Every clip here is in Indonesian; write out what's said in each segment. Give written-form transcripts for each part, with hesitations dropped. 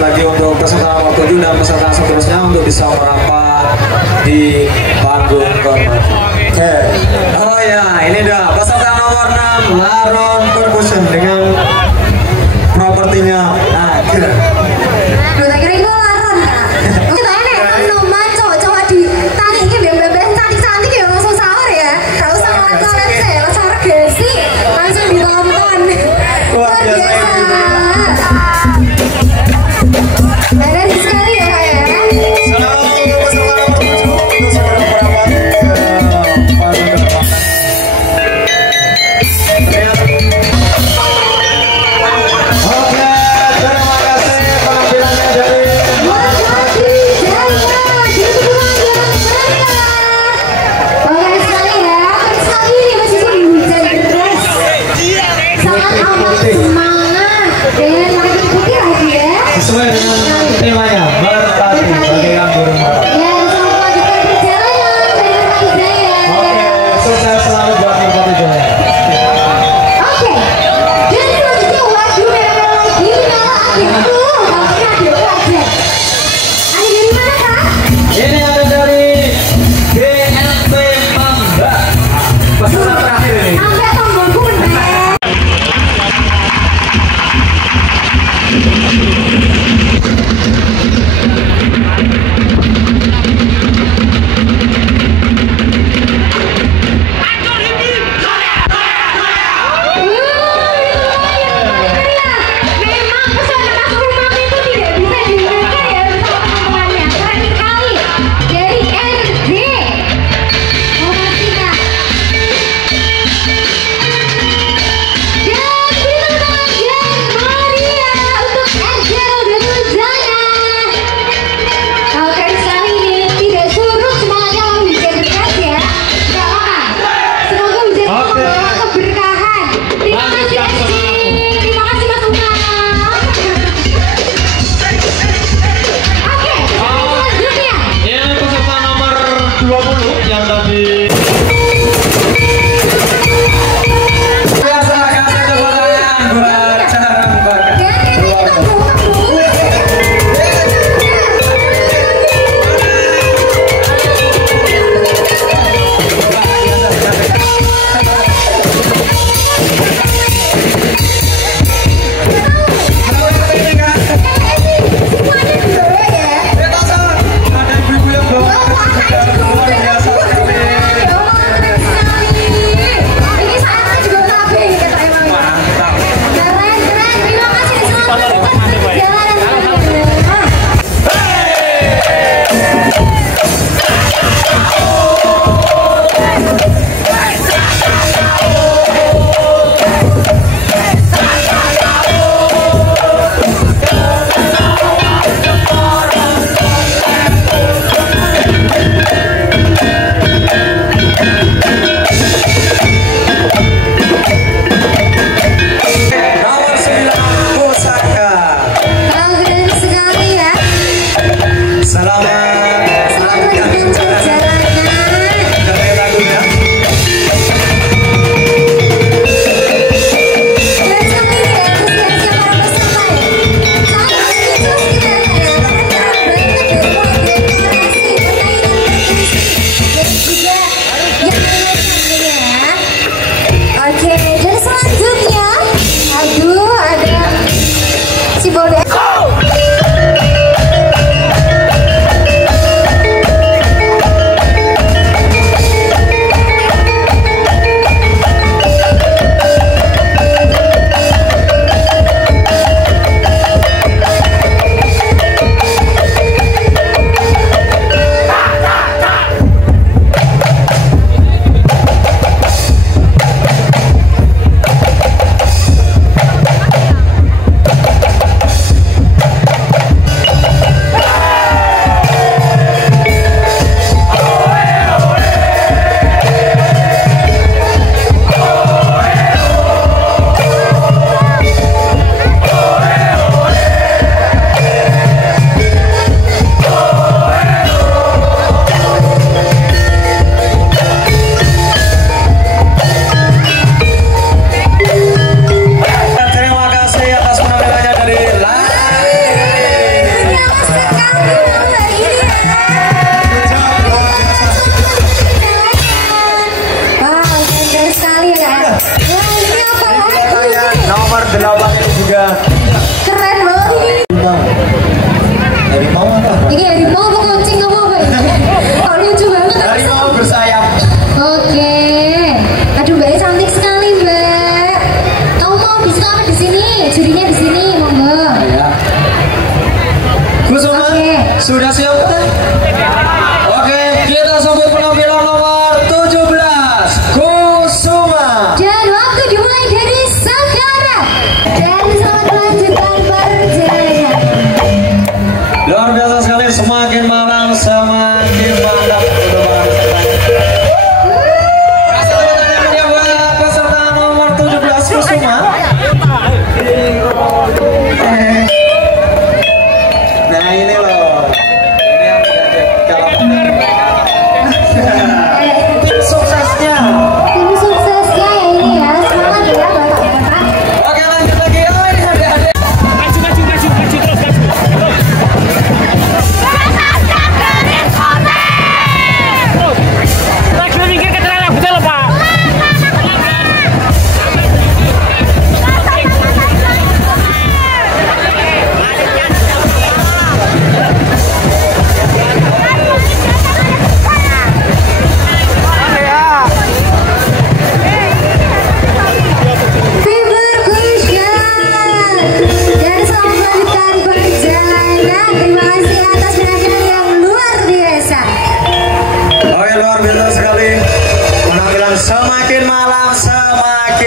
sekali lagi untuk peserta nomor 7 dan peserta seterusnya untuk bisa merapat di panggung kehormatan. Oke. Oh ya, ini dah peserta nomor 6 Laron Percussion dengan propertinya Naga. Loh, tak kira itu Laron kak. Kita ini nomor cowok-cowok di tali ini bebek cantik-cantik ya langsung sahur ya. Gak usah ngeliat-ngeliat sih, langsung regesi, langsung ditonton. Luar biasa. Ada sekali ya kak ya. Selamat untuk peserta nomor 7 untuk segera merapat ke panggung kehormatan. Oke,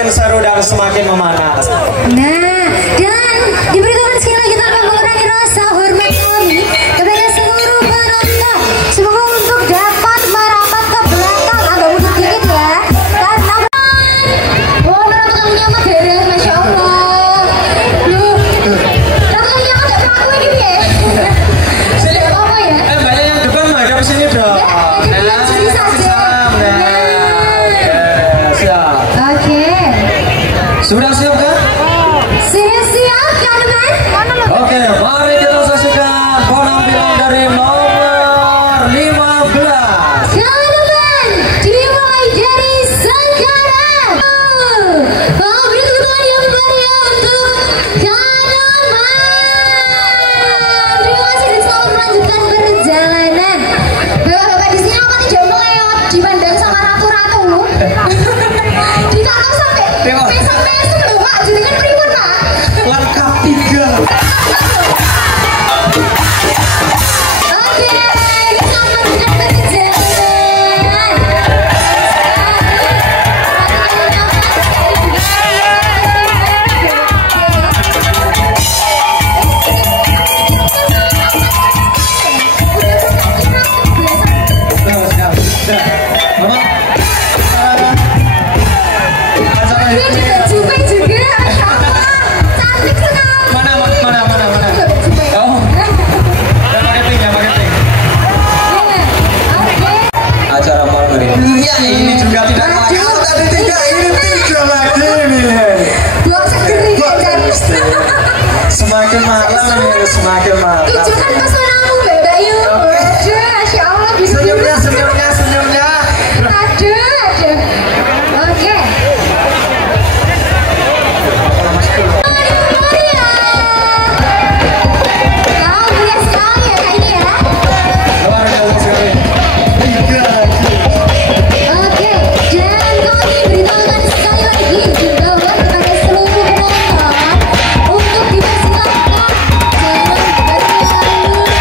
semakin seru dan semakin memanas. Nah, dan diberitakan sekali lagi kita akan mengurangi rasa hormat kami kepada seluruh penonton. Semoga untuk dapat merapat ke belakang agak mundur dikit ya. Karena oh, penonton nyaman beres, masya Allah. Yuk, penonton nyaman gak pelaku ini ya. Sudah apa ya? Banyak yang depan madam sini dong. Nah, jadi saja. Siap. Oke. Sudah siap kan? Siap kan teman? Oke, mari kita saksikan penampilan dari nomor 15. Teman-teman, dimulai dari sekarang. Beri tepuk tangan yang meriah untuk Kanoman. Terima kasih dan selamat melanjutkan perjalanan. Bapak-bapak di sini apa tidak meleot dipandang sama ratu-ratu? Ditangkap sampai mesem-mesem loh Pak, jadi kan pripun Pak? Lengkap 3. Oke, selamat melanjutkan perjalanan. Acara Ini ini juga Jupe juga, Masya Allah. Cantik sekali. mana? Jupe. Oh, ya pakai pink. Oke. Acara malam ini. Iya, ini juga tidak kalah. Kalau tadi 3, ini 3 lagi nih. Buang segeri jajan. Semakin malam nih, semakin malam. Tunjukkan pesonamu, Mbak Yu. Aduh, Masya Allah. Bisa Senyumnya. Aduh. Oke. Maria. Kau mulia sekali ya kak ini ya. Luar biasa sekali. 3 lagi. Oke, dan kami beritahukan sekali lagi bahwa kepada seluruh penonton untuk dipersilakan jangan berlalu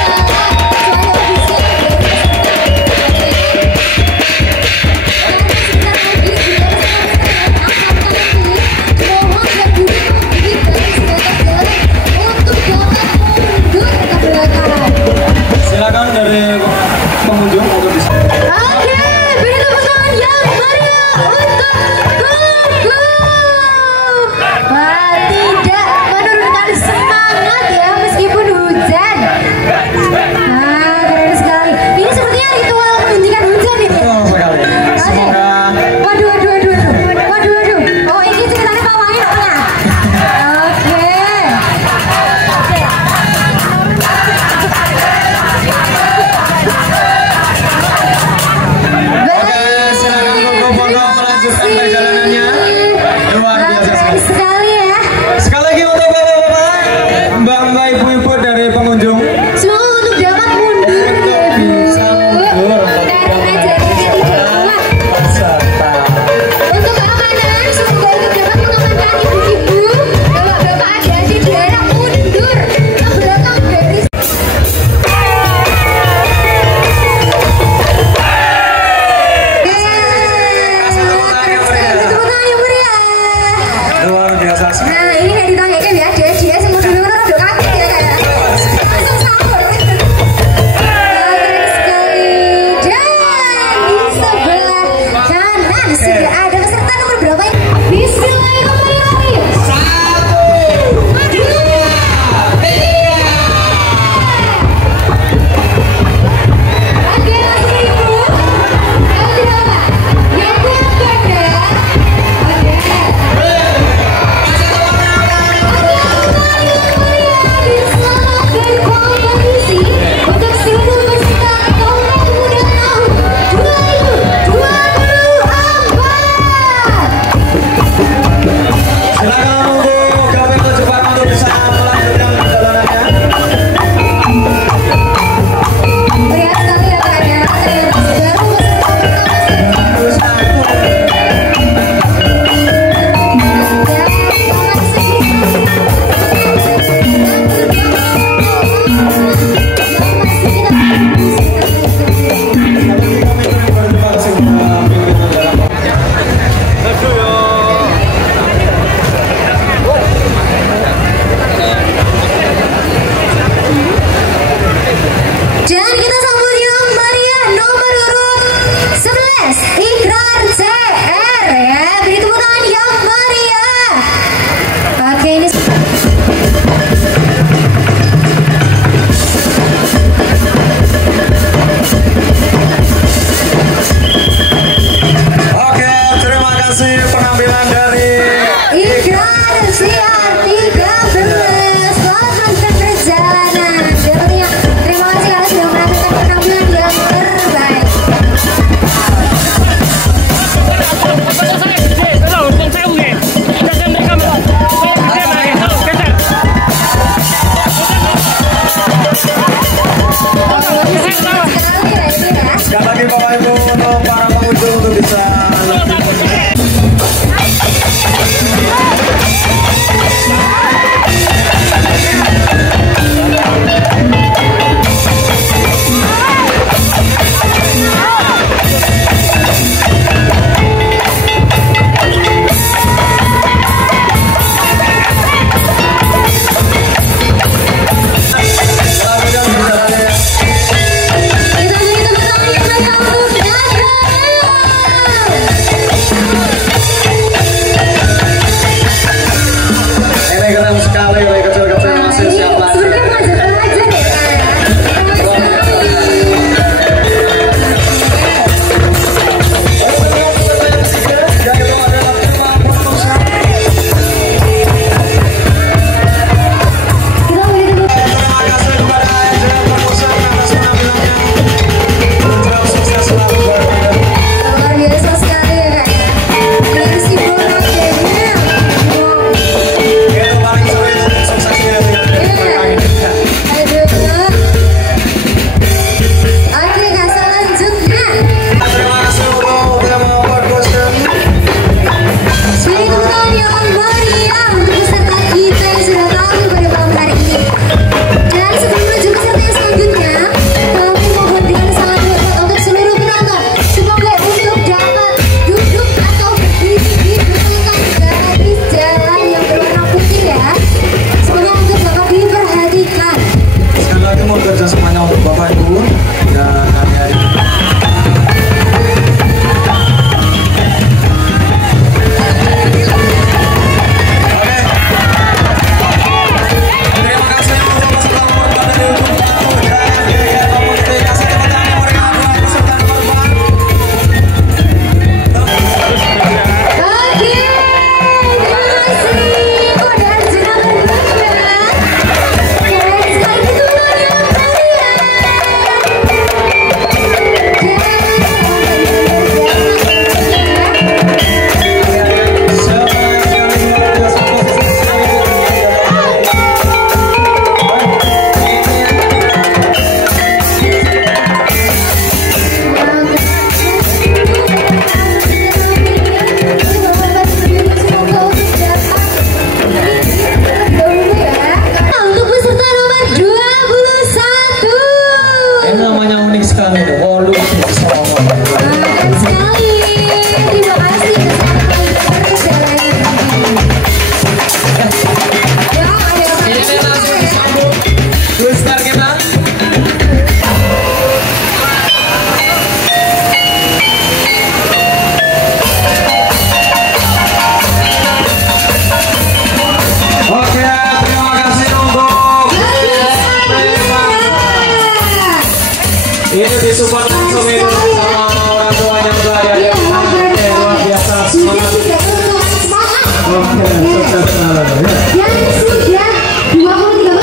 Oke, sukses selalu ya. Yang sudah 23 menit.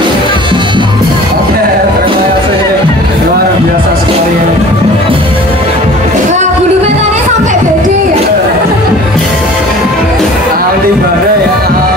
Oke, terima kasih. Luar biasa sekali. Wah, bulu matanya sampai gede ya. Aldi Badai ya.